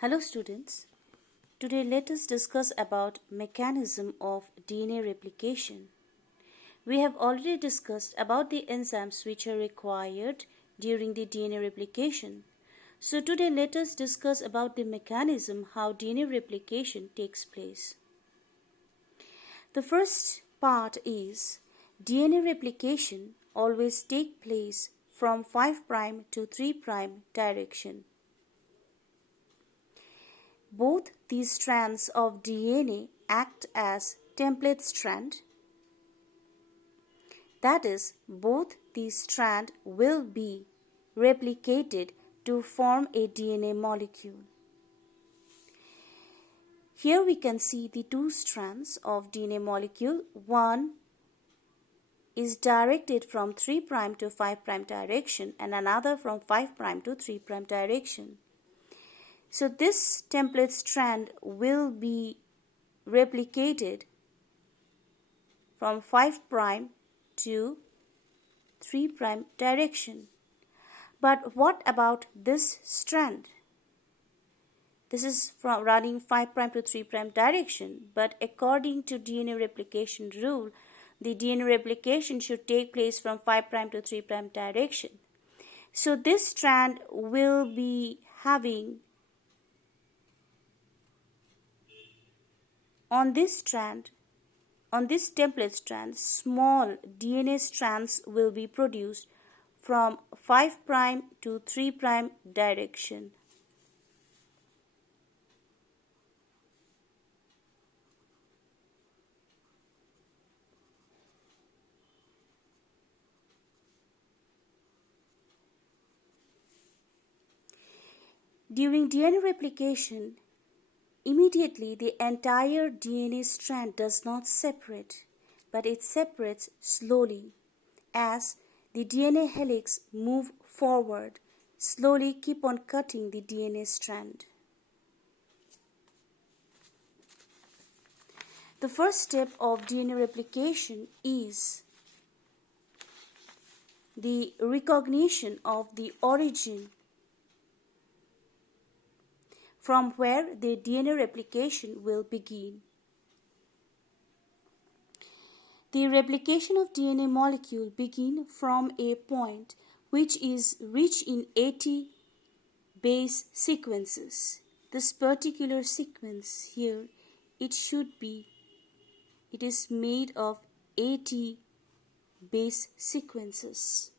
Hello students. Today let us discuss about mechanism of DNA replication. We have already discussed about the enzymes which are required during the DNA replication. So today let us discuss about the mechanism how DNA replication takes place. The first part is DNA replication always take place from 5' to 3' direction. Both these strands of DNA act as template strand. That is, both these strands will be replicated to form a DNA molecule. Here we can see the two strands of DNA molecule. One is directed from 3' to 5' direction and another from 5' to 3' direction. So this template strand will be replicated from 5' to 3' direction. But what about this strand? This is from running 5' to 3' direction, but according to DNA replication rule, the DNA replication should take place from 5' to 3' direction. So this strand will be having on this template strand, small DNA strands will be produced from 5' to 3' direction. During DNA replication, immediately the entire DNA strand does not separate, but it separates slowly as the DNA helix move forward, slowly keep on cutting the DNA strand. The first step of DNA replication is the recognition of the origin from where the DNA replication will begin. The replication of DNA molecule begin from a point which is rich in 80 base sequences. This particular sequence here, it is made of 80 base sequences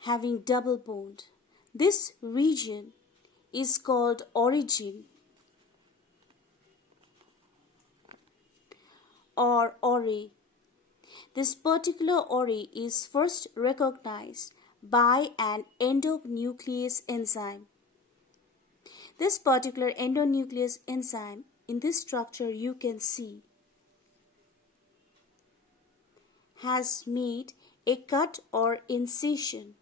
having double bond. This region is called origin or ore. This particular ore is first recognized by an endonuclease enzyme. This particular endonuclease enzyme, in this structure you can see, has made a cut or incision.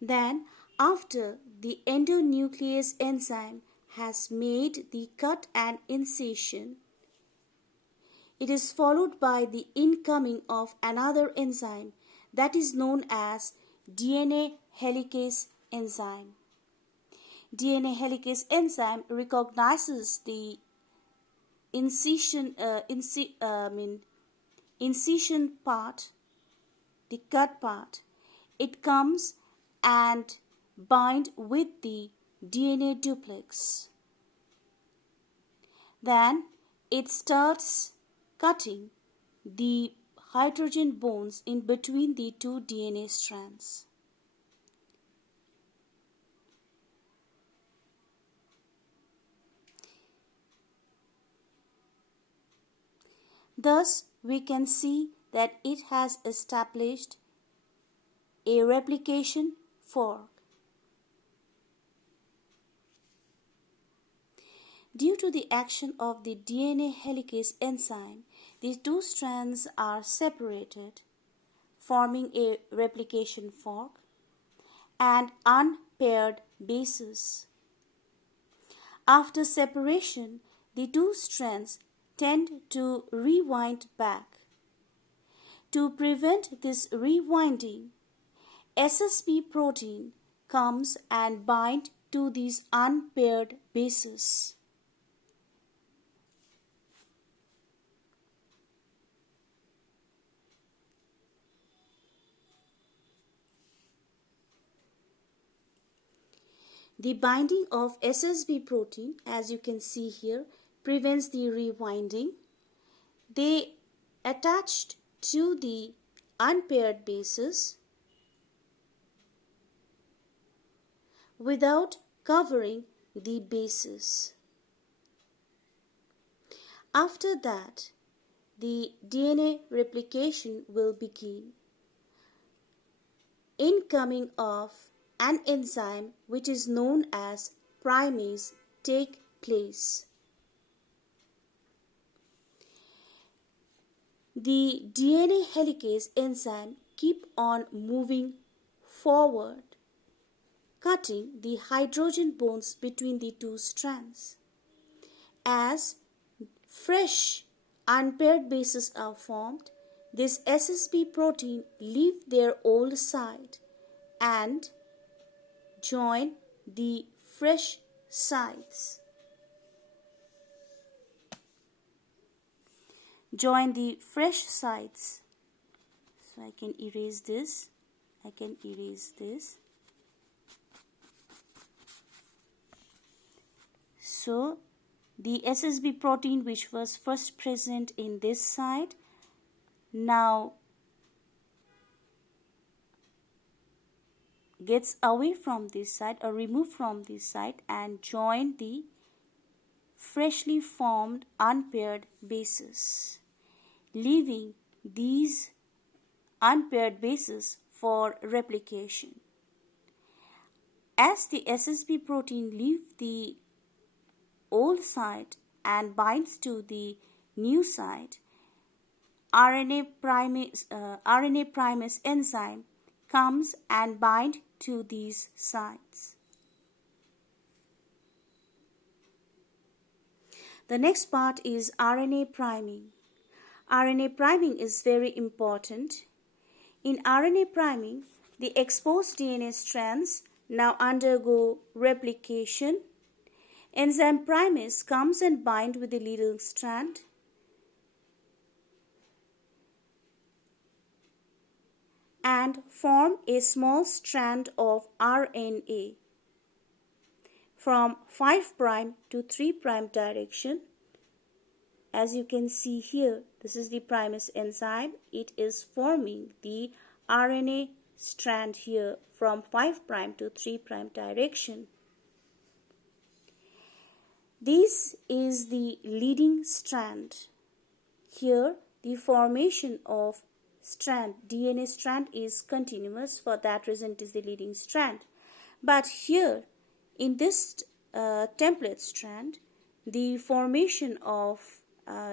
Then, after the endonuclease enzyme has made the cut and incision, it is followed by the incoming of another enzyme that is known as DNA helicase enzyme. DNA helicase enzyme recognizes the incision part, the cut part. It comes and bind with the DNA duplex. Then it starts cutting the hydrogen bonds in between the two DNA strands. Thus, we can see that it has established a replication fork. Due to the action of the DNA helicase enzyme, these two strands are separated, forming a replication fork and unpaired bases. After separation, the two strands tend to rewind back. To prevent this rewinding, SSP protein comes and bind to these unpaired bases. The binding of SSB protein, as you can see here, prevents the rewinding. They attached to the unpaired bases without covering the bases. After that, the DNA replication will begin. Incoming of an enzyme which is known as primase take place. The DNA helicase enzyme keep on moving forward, cutting the hydrogen bonds between the two strands. As fresh unpaired bases are formed, this SSB protein leave their old site and join the fresh sites. Join the fresh sites. So I can erase this. I can erase this. So the SSB protein which was first present in this site now gets away from this site or removed from this site and join the freshly formed unpaired bases, leaving these unpaired bases for replication. As the SSB protein leaves the old site and binds to the new site, RNA primase enzyme comes and binds to these sites. The next part is RNA priming. RNA priming is very important. In RNA priming, the exposed DNA strands now undergo replication. Enzyme primase comes and binds with the leading strand. And form a small strand of RNA from 5' to 3' direction. As you can see here, this is the primase enzyme. It is forming the RNA strand here from 5' to 3' direction. This is the leading strand. Here, the formation of DNA strand is continuous. For that reason, it is the leading strand. But here, in this template strand, the formation of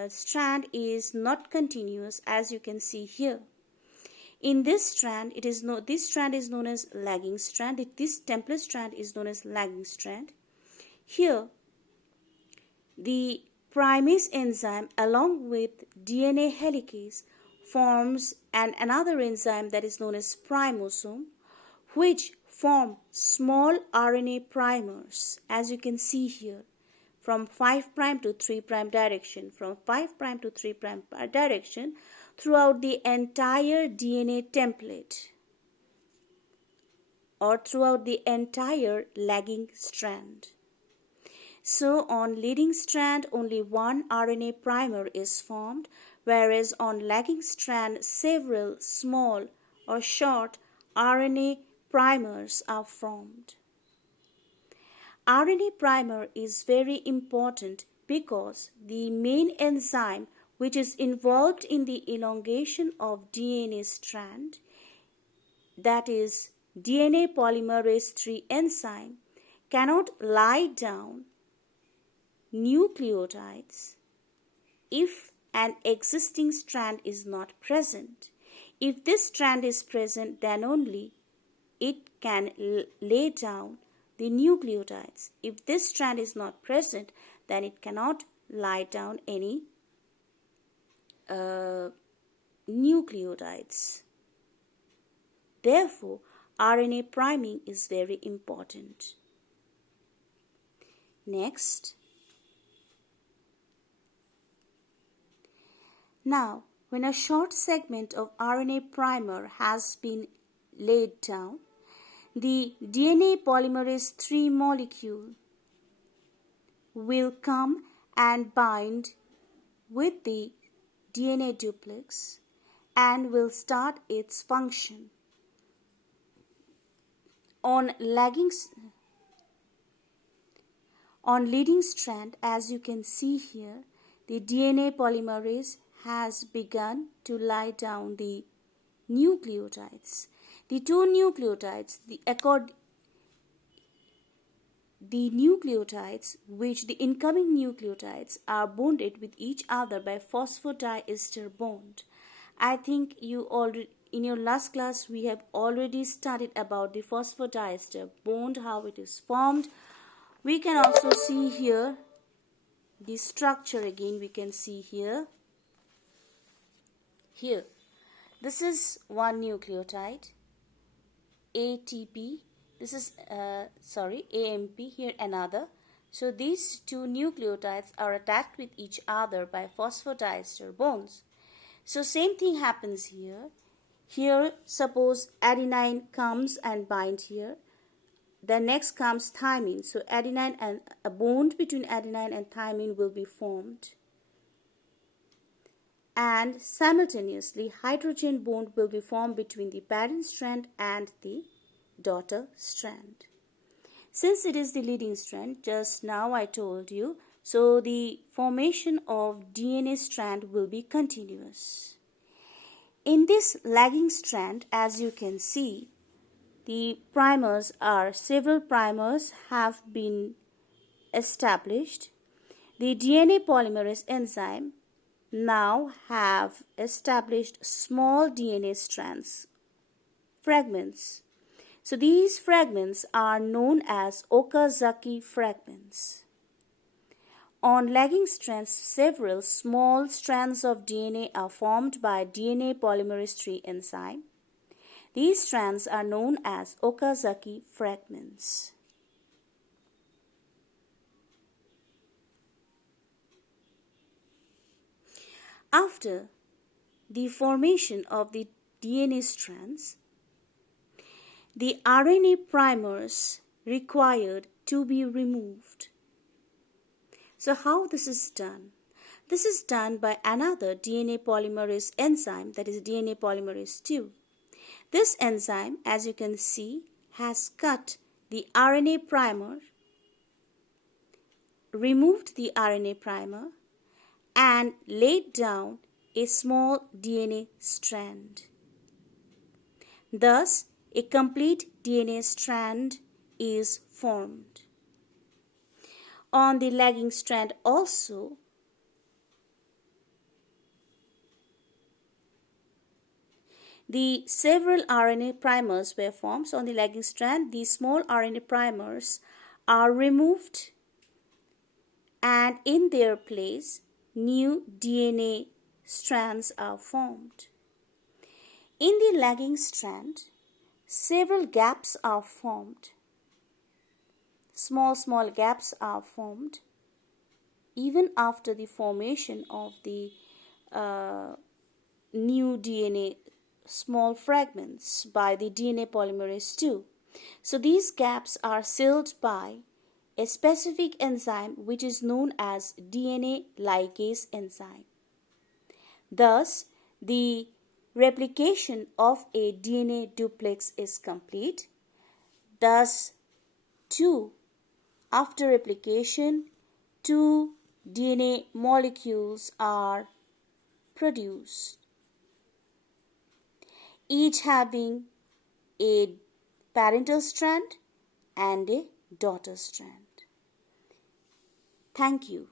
strand is not continuous, as you can see here. In this strand, this strand is known as lagging strand. This template strand is known as lagging strand. Here, the primase enzyme along with DNA helicase forms another enzyme that is known as primosome, which form small RNA primers, as you can see here, from 5' to 3' direction, from 5' to 3' direction throughout the entire DNA template or throughout the entire lagging strand. So on leading strand, only one RNA primer is formed, whereas on lagging strand, several small or short RNA primers are formed. RNA primer is very important because the main enzyme which is involved in the elongation of DNA strand, that is DNA polymerase III enzyme, cannot lie down nucleotides if an existing strand is not present. If this strand is present, then only it can lay down the nucleotides. If this strand is not present, then it cannot lie down any nucleotides. Therefore, RNA priming is very important. Next, now when a short segment of RNA primer has been laid down, the DNA polymerase III molecule will come and bind with the DNA duplex and will start its function. On leading strand, as you can see here, the DNA polymerase has begun to lie down the nucleotides. The two nucleotides, the incoming nucleotides are bonded with each other by phosphodiester bond. I think you already, in your last class, we have already studied about the phosphodiester bond, how it is formed. We can also see here the structure again. We can see here. This is one nucleotide, ATP. This is AMP, here another. So these two nucleotides are attached with each other by phosphodiester bonds. So same thing happens here. Here suppose adenine comes and binds here. Then next comes thymine. So adenine and a bond between adenine and thymine will be formed. And simultaneously hydrogen bond will be formed between the parent strand and the daughter strand. Since it is the leading strand, just now I told you, so the formation of DNA strand will be continuous. In this lagging strand, as you can see, the several primers have been established. The DNA polymerase enzyme now have established small DNA strands, fragments. So these fragments are known as Okazaki fragments. On lagging strands, several small strands of DNA are formed by DNA polymerase III enzyme. These strands are known as Okazaki fragments. After the formation of the DNA strands, the RNA primers required to be removed. So how this is done? This is done by another DNA polymerase enzyme, that is DNA polymerase II. This enzyme, as you can see, has cut the RNA primer, removed the RNA primer, and laid down a small DNA strand. Thus, a complete DNA strand is formed. On the lagging strand also, the several RNA primers were formed. So on the lagging strand, these small RNA primers are removed, and in their place, new DNA strands are formed. In the lagging strand, several gaps are formed. Small gaps are formed even after the formation of the new DNA small fragments by the DNA polymerase II. So these gaps are sealed by a specific enzyme which is known as DNA ligase enzyme. Thus, the replication of a DNA duplex is complete. Thus, after replication, two DNA molecules are produced, each having a parental strand and a daughter strand. Thank you.